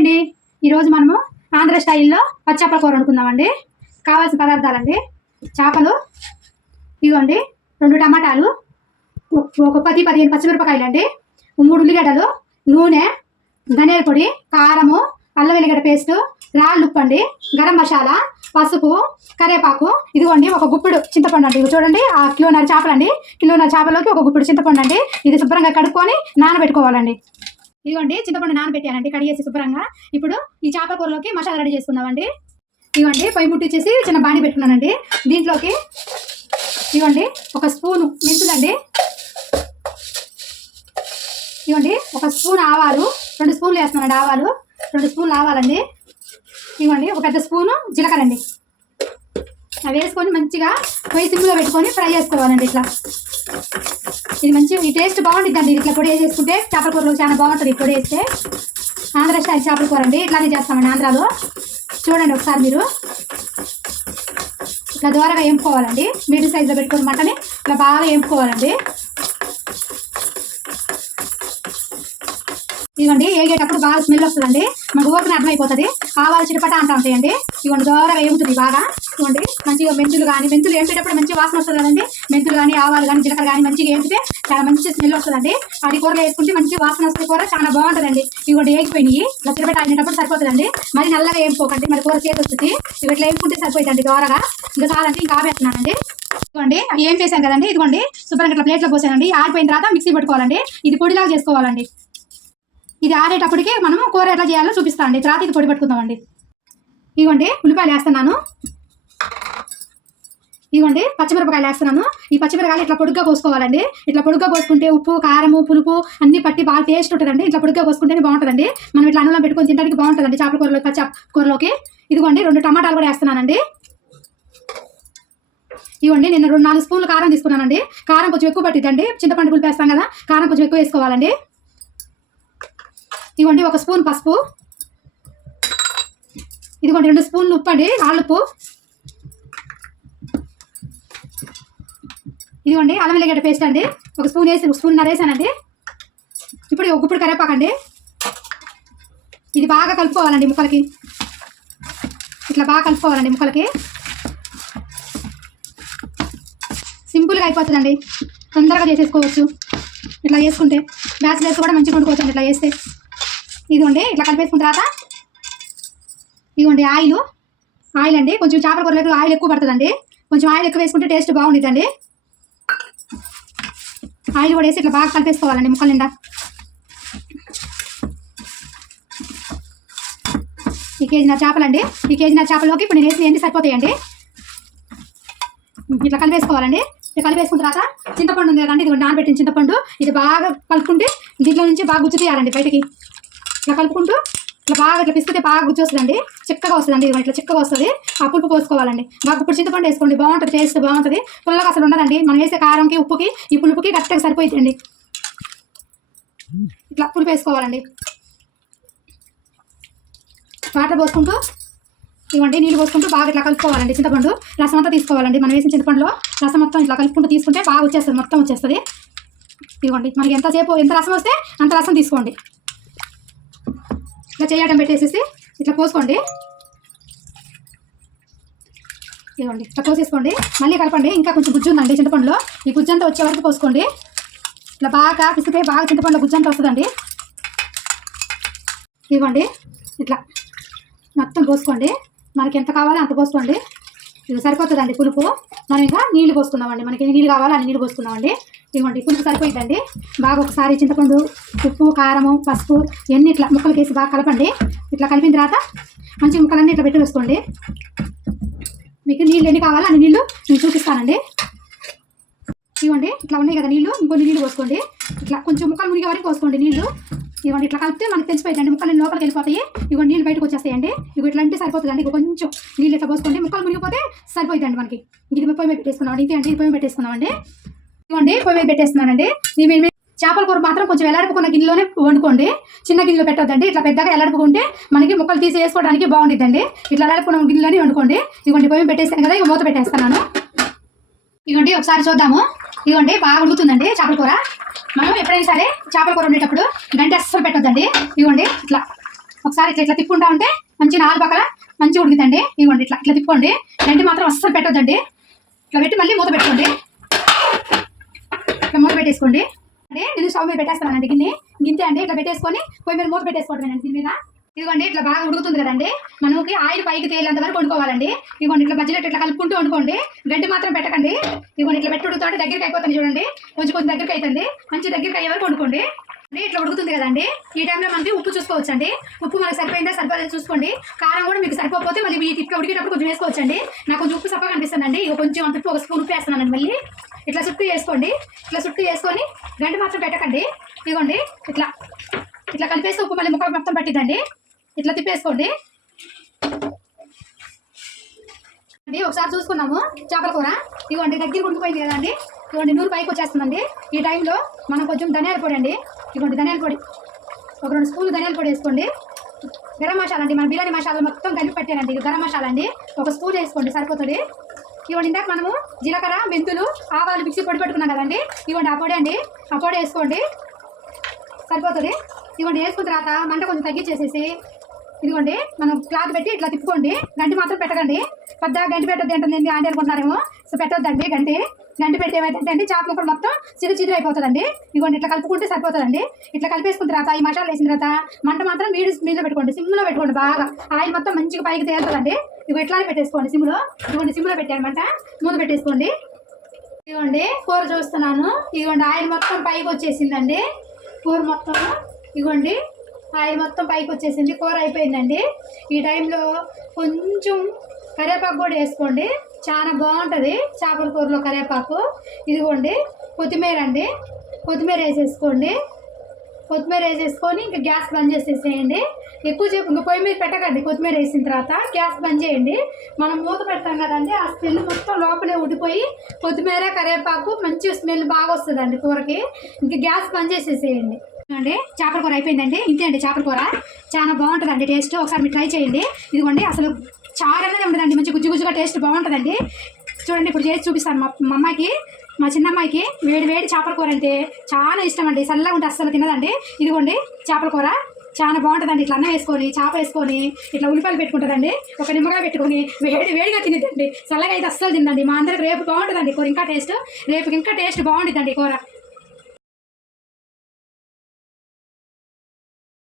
అండి ఈరోజు మనము ఆంధ్ర స్టైల్లో పచ్చాపల కూర వండుకుందామండి. కావాల్సిన పదార్థాలండి. చేపలు ఇవ్వండి రెండు టమాటాలు ఒక పది పదిహేను పచ్చిమిరపకాయలు అండి మూడు ఉల్లిగడ్డలు నూనె ధనియాల పొడి కారము అల్లం వెల్లిగడ్డ పేస్టు రాళ్ళు ఉప్పు అండి గరం మసాలా పసుపు కరివేపాకు. ఇదిగోండి ఒక గుప్పుడు చింతపండు అండి. చూడండి ఆ కిలోన్నర చేపలండి. కిలోన్నర చేపలోకి ఒక గుప్పుడు చింతపండు అండి. ఇది శుభ్రంగా కడుక్కొని నానబెట్టుకోవాలండి. ఇదిగోండి చింతపండు నానబెట్టానండి కడిగేసి శుభ్రంగా. ఇప్పుడు ఈ చేపల కూరలోకి మసాలా రెడీ చేసుకుందామండి. ఇవ్వండి పొయ్యి ముట్టించేసి చిన్న బాణి పెట్టుకున్నానండి. దీంట్లోకి ఇవ్వండి ఒక స్పూను మెంతులండి. ఇవ్వండి ఒక స్పూన్ ఆవాలు రెండు స్పూన్లు వేస్తున్నానండి ఆవాలు రెండు స్పూన్లు ఆవాలండి. ఇవ్వండి ఒక పెద్ద స్పూను జీలకర్ర అండి అవి వేసుకొని మంచిగా పొయ్యి సిమ్లో పెట్టుకొని ఫ్రై చేసుకోవాలండి ఇట్లా. ఇది మంచి ఈ టేస్ట్ బాగుంటుందండి ఇట్లా పొడి వేసేసుకుంటే చేపల కూరలో చాలా బాగుంటుంది పొడి వేస్తే. ఆంధ్ర స్టైల్ చేపల కూర అండి. ఇట్లానే చేస్తామండి ఆంధ్రాలో. చూడండి ఒకసారి మీరు. ఇట్లా దూరగా వేపుకోవాలండి. మీడియం సైజులో పెట్టుకుని మటని ఇట్లా బాగా వేపుకోవాలండి. ఇదిగోండి వేగేటప్పుడు బాగా స్మెల్ వస్తుందండి. మనకు ఓపెన్ అర్థమైపోతుంది. ఆవాలు చిటపట అంటా ఉంటాయండి. ఇవ్వండి దూరగా వేగుతుంది బాగా. వేసుకోండి మంచిగా మెంతులు కానీ మెంతులు వేసేటప్పుడు మంచి వాసన వస్తుంది కదండి. మెంతులు కానీ ఆవాలు కానీ జీలకర్ర కానీ మంచిగా వేపితే చాలా మంచి స్మెల్ వస్తుందండి. అది కూరలో వేసుకుంటే మంచి వాసన వస్తుంది కూర చాలా బాగుంటుందండి. ఇవ్వండి వేగిపోయినాయి. ఇట్లా పెట్టి ఆడినప్పుడు సరిపోతుందండి. మరి నల్లగా వేపుకోకండి మరి కూర చేతి వస్తుంది. ఇవి ఇట్లా వేసుకుంటే సరిపోతుందండి దూరగా. ఇంకా కాదండి ఇంకా ఆపేస్తున్నానండి. ఇదిగోండి ఏం చేశాను కదండి. ఇదిగోండి శుభ్రంగా ఇట్లా ప్లేట్లో పోసానండి. ఆరిపోయిన తర్వాత మిక్సీ పెట్టుకోవాలండి. ఇది పొడిలాగా చేసుకోవాలండి. ఇది ఆరేటప్పటికి మనము కూర ఎట్లా చేయాలో చూపిస్తామండి తర్వాత ఇది పొడి పెట్టుకుందామండి. ఇదిగోండి ఉల్లిపాయలు వేస్తున్నాను. ఇదిగోండి పచ్చిమిరపకాయలు వేస్తున్నాను. ఈ పచ్చిమిరపకాయలు ఇట్లా పొడుగ్గా కోసుకోవాలండి. ఇట్లా పొడుగ్గా కోసుకుంటే ఉప్పు కారము పులుపు అన్ని పట్టి బాగా టేస్ట్ ఉంటుందండి. ఇట్లా పొడుగ్గా కోసుకుంటేనే బాగుంటుందండి. మనం ఇట్లా అన్నంలో పెట్టుకొని తినడానికి బాగుంటుందండి చేపల కూరలో పచ్చ కూరలోకి. ఇదిగోండి రెండు టమాటాలు కూడా వేస్తున్నానండి. ఇవ్వండి నేను రెండు నాలుగు స్పూన్లు కారం తీసుకున్నానండి. కారం కొంచెం ఎక్కువ పట్టిద్దండి. చింతపండు పులుపు వేస్తాం కదా కారం కొంచెం ఎక్కువ వేసుకోవాలండి. ఇదిగోండి ఒక స్పూన్ పసుపు. ఇదిగోండి రెండు స్పూన్లు ఉప్పు అండి రాళ్ళుప్పు ఇదిగోండి అల్లం వెల్లిగడ్డ పేస్ట్ అండి. ఒక స్పూన్ వేసి ఒక స్పూన్ నరేసానండి. ఇప్పుడు ఇప్పుడు కరేపాకండి ఇది బాగా కలుపుకోవాలండి ముక్కలకి. ఇట్లా బాగా కలుపుకోవాలండి ముక్కలకి. సింపుల్గా అయిపోతుందండి. తొందరగా చేసేసుకోవచ్చు. ఇట్లా చేసుకుంటే బ్యాచిలర్స్ కూడా మంచిగా వండుకోవచ్చు ఇట్లా చేస్తే ఇదిగోండి ఇట్లా కలిపేసుకున్న తర్వాత ఇదిగోండి ఆయిల్. ఆయిల్ అండి కొంచెం చేపల కూరలకు ఆయిల్ ఎక్కువ పడుతుందండి. కొంచెం ఆయిల్ ఎక్కువ వేసుకుంటే టేస్ట్ బాగుండిద్దండి. ఆయిల్ కూడా వేసి ఇట్లా బాగా కలిపేసుకోవాలండి ముక్కల నిండా. ఈ కేజీ నా చేపలండి. ఈ కేజీ నా చేపలోకి ఇప్పుడు నేను వేసి ఎన్ని సరిపోతాయండి? ఇట్లా కలిపేసుకోవాలండి. ఇట్లా కలిపేసుకున్న తర్వాత చింతపండు ఉంది కదండి ఇది నానబెట్టిన చింతపండు. ఇది బాగా కలుపుకుంటే దీంట్లో నుంచి బాగా గుజ్జు తీయాలండి బయటికి. ఇట్లా కలుపుకుంటూ ఇట్లా బాగా ఇట్లా పిసికితే బాగా గుచ్చొస్తుందండి వస్తుందండి. చిక్కగా వస్తుందండి. ఇది ఇట్లా చిక్కగా వస్తుంది. ఆ పులుపు పోసుకోవాలండి. బాగా ఇప్పుడు చింతపండు వేసుకోండి. బాగుంటుంది టేస్ట్ బాగుంటుంది. పుల్లగా అసలు ఉండదండి. మనం వేసే కారంకి ఉప్పుకి ఈ పులుపుకి కరెక్ట్గా సరిపోతుందండి ఇట్లా పులుపు వేసుకోవాలండి. వాటర్ పోసుకుంటూ ఇవ్వండి నీళ్ళు పోసుకుంటూ బాగా ఇట్లా కలుపుకోవాలండి చింతపండు. రసం అంతా తీసుకోవాలండి. మనం వేసిన చింతపండులో రసం మొత్తం ఇట్లా కలుపుకుంటూ తీసుకుంటే బాగా వచ్చేస్తుంది మొత్తం వచ్చేస్తుంది. ఇవ్వండి. మనకి ఎంతసేపు ఎంత రసం వస్తే అంత రసం తీసుకోండి. ఇట్లా చేయటం పెట్టేసేసి ఇట్లా పోసుకోండి. ఇవ్వండి ఇట్లా పోసేసుకోండి. మళ్ళీ కలపండి. ఇంకా కొంచెం గుజ్జు ఉందండి చింతపండులో. ఈ గుజ్జంతా వచ్చే వరకు పోసుకోండి. ఇట్లా బాగా పిసితే బాగా చింతపండులో గుజ్జంతా వస్తుందండి. ఇవ్వండి ఇట్లా మొత్తం పోసుకోండి. మనకి ఎంత కావాలో అంత పోసుకోండి. ఇది సరిపోతుందండి పులుపు. మనం ఇంకా నీళ్ళు పోసుకుందామండి. మనకి ఎన్ని నీళ్ళు కావాలో అన్ని నీళ్ళు పోసుకుందామండి. ఇవ్వండి పులుపు సరిపోయిందండి. బాగా ఒకసారి చింతపండు ఉప్పు కారము పసుపు ఇవన్నీ ఇట్లా ముక్కలు వేసి బాగా కలపండి. ఇట్లా కలిపిన తర్వాత మంచి ముక్కలన్నీ ఇట్లా పెట్టి వేసుకోండి. మీకు నీళ్ళు ఎన్ని కావాలో అన్ని నీళ్ళు నేను చూపిస్తానండి. ఇవ్వండి ఇట్లా ఉన్నాయి కదా నీళ్ళు ఇంకొన్ని నీళ్ళు పోసుకోండి. ఇట్లా కొంచెం ముక్కలు మునిగే వరకు పోసుకోండి నీళ్ళు ఇవ్వండి ఇట్లా కలిపితే మనకి తెలిసిపోయిందండి ముక్కలు లోపలికి వెళ్ళిపోతాయి. ఇగో నీళ్ళు బయటకు వచ్చేస్తాయండి. ఇవి ఇట్లా అంటే సరిపోతుందండి. ఇక కొంచెం నీళ్ళు ఇట్లా పోసుకోండి ముక్కలు మునిగిపోతే సరిపోతుందండి మనకి. ఇది పొయ్యి మీద పెట్టేసుకున్నాం ఇంతే అంటే ఇది పొయ్యి మీద పెట్టేసుకున్నామండి ఇవ్వండి పొయ్యి మీద పెట్టేస్తున్నానండి దీని చేపల కూర మాత్రం కొంచెం ఎలాడుకున్న గిన్నెలోనే వండుకోండి. చిన్న గిన్నెలో పెట్టొద్దండి. ఇట్లా పెద్దగా ఎలాడుకుంటే మనకి ముక్కలు తీసి వేసుకోవడానికి బాగుంటుందండి ఇట్లా ఎలాడుకున్న గిన్నెలోనే వండుకోండి. ఇవ్వండి పొయ్యి మీద పెట్టేస్తాను కదా. ఇక మూత పెట్టేస్తున్నాను. ఇవ్వండి ఒకసారి చూద్దాము. ఇవ్వండి బాగా ఉడుకుతుందండి చేపల కూర. మనం ఎప్పుడైనా సరే చేపల కూర ఉండేటప్పుడు గంట అస్సలు పెట్టొద్దండి. ఇవ్వండి ఇట్లా. ఒకసారి ఇట్లా ఇట్లా తిప్పుకుంటా ఉంటే మంచి నాలుగు పక్కల మంచిగా ఉడికిందండి ఇదిగోండి ఇట్లా ఇట్లా తిప్పుకోండి. గంటి మాత్రం అస్సలు పెట్టొద్దండి. ఇట్లా పెట్టి మళ్ళీ మూత పెట్టుకోండి. ఇట్లా మూత పెట్టేసుకోండి. అంటే నేను స్టవ్ మీద పెట్టేస్తానండి గిన్నె. గింతే అండి ఇట్లా పెట్టేసుకొని పొయ్యి మీద మూత పెట్టేసుకోవడం దీని మీద. ఇదిగోండి ఇట్లా బాగా ఉడుకుతుంది కదండి. మనకి ఆయిల్ పైకి తేలేంత వరకు వండుకోవాలండి. ఇదిగోండి ఇట్లా మధ్యలో ఇట్లా కలుపుకుంటూ వండుకోండి. గడ్డి మాత్రం పెట్టకండి. ఇదిగోండి ఇట్లా పెట్టి ఉడుకుతుంటే దగ్గరికి అయిపోతుంది చూడండి. కొంచెం కొంచెం దగ్గరికి అవుతుంది మంచి దగ్గరికి అయ్యే వరకు వండుకోండి. అంటే ఇట్లా ఉడుకుతుంది కదండి. ఈ టైంలో మనకి ఉప్పు చూసుకోవచ్చండి. ఉప్పు మనకు సరిపోయిందా సరిపోలేదు చూసుకోండి. కారం కూడా మీకు సరిపోతే మళ్ళీ ఈ తిప్పి ఉడికేటప్పుడు కొంచెం వేసుకోవచ్చండి. నాకు కొంచెం ఉప్పు సప్పగా అనిపిస్తుందండి. ఇక కొంచెం అంత ఒక స్పూన్ ఉప్పు వేస్తున్నానండి మళ్ళీ. ఇట్లా చుట్టూ వేసుకోండి. ఇట్లా చుట్టూ వేసుకొని గంట మాత్రం పెట్టకండి. ఇదిగోండి ఇట్లా. ఇట్లా కలిపేసి ఉప్పు మళ్ళీ ముఖం మొత్తం పట్టిద్దండి. ఇట్లా తిప్పేసుకోండి. అండి ఒకసారి చూసుకున్నాము చేపల కూర. ఇదిగోండి దగ్గర ఉండిపోయింది కదండి ఇదిగోండి నూరు పైకి వచ్చేస్తుందండి. ఈ టైంలో మనం కొంచెం ధనియాల పొడి అండి. ఇదిగోండి ధనియాల పొడి. ఒక రెండు స్పూన్లు ధనియాల పొడి వేసుకోండి. గరం మసాలా అండి మన బిర్యానీ మసాలా మొత్తం కలిపి పెట్టానండి ఇది గరం మసాలా అండి. ఒక స్పూన్ వేసుకోండి సరిపోతుంది. ఇవ్వండి ఇందాక మనము జీలకర్ర మెంతులు ఆవాలు మిక్సీ పొడి పెట్టుకున్నాం కదండి. ఇవ్వండి ఆ పొడి అండి. ఆ పొడి వేసుకోండి. సరిపోతుంది. ఇదిగోండి వేసుకున్న తర్వాత మంట కొంచెం తగ్గించేసేసి ఇదిగోండి మనం క్లాత్ పెట్టి ఇట్లా తిప్పుకోండి. గంటి మాత్రం పెట్టకండి. పెద్ద గంటి పెట్టద్దు ఏంటండి? ఆంటీ అనుకుంటున్నారేమో? సో పెట్టొద్దండి గంటి. గంటి పెట్టి ఏమైతే అండి చేప ముక్కలు మొత్తం చిరు చిరు అయిపోతుందండి. ఇదిగోండి ఇట్లా కలుపుకుంటే సరిపోతుందండి. ఇట్లా కలిపేసుకున్న తర్వాత ఈ మసాలా వేసిన తర్వాత మంట మాత్రం మీడి మీలో పెట్టుకోండి. సిమ్లో పెట్టుకోండి బాగా. ఆయిల్ మొత్తం మంచిగా పైకి తేలుతుందండి. ఇవి ఇట్లానే పెట్టేసుకోండి సిమ్లో. ఇదిగోండి సిమ్లో పెట్టానమాట మూత పెట్టేసుకోండి. ఇదిగోండి కూర చూస్తున్నాను. ఇదిగోండి ఆయిల్ మొత్తం పైకి వచ్చేసిందండి. కూర మొత్తం ఇదిగోండి ఆయిల్ మొత్తం పైకి వచ్చేసింది కూర అయిపోయిందండి. ఈ టైంలో కొంచెం కరివేపాకు కూడా వేసుకోండి. చాలా బాగుంటుంది చేపల కూరలో కరివేపాకు. ఇదిగోండి కొత్తిమీర అండి. కొత్తిమీర వేసేసుకోండి. కొత్తిమీర వేసేసుకొని ఇంకా గ్యాస్ బంద్ చేసేసేయండి. ఎక్కువసేపు ఇంకా పొయ్యి మీద పెట్టకండి కొత్తిమీర వేసిన తర్వాత. గ్యాస్ బంద్ చేయండి. మనం మూత పెడతాం కదండి ఆ స్మెల్ మొత్తం లోపలే ఉడిపోయి కొత్తిమీర కరివేపాకు మంచి స్మెల్ బాగా వస్తుందండి కూరకి. ఇంకా గ్యాస్ బంద్ చేసేసేయండి. అండి చేపల కూర అయిపోయిందండి. ఇంతే అండి చేపల కూర. చాలా బాగుంటుందండి టేస్ట్. ఒకసారి మీరు ట్రై చేయండి. ఇదిగోండి అసలు చాలా అనేది ఉండదండి మంచి గుజ్జు గుజ్జుగా టేస్ట్ బాగుంటుందండి. చూడండి ఇప్పుడు చేసి చూపిస్తాను మా మా అమ్మాయికి మా చిన్నమ్మాయికి. వేడి వేడి చేపల కూర అంటే చాలా ఇష్టం అండి. చల్లగా ఉంటే అస్సలు తినదండి. ఇదిగోండి చేపల కూర. చాలా బాగుంటుందండి. ఇట్లా అన్నం వేసుకొని చేప వేసుకొని ఇట్లా ఉల్లిపాయలు పెట్టుకుంటుందండి ఒక నిమ్మకాయ పెట్టుకొని వేడి వేడిగా తినిద్దండి. చల్లగా అయితే అస్సలు తిందండి మా అందరికి రేపు బాగుంటుందండి కూర. ఇంకా టేస్ట్ రేపు ఇంకా టేస్ట్ బాగుంటుందండి కూర.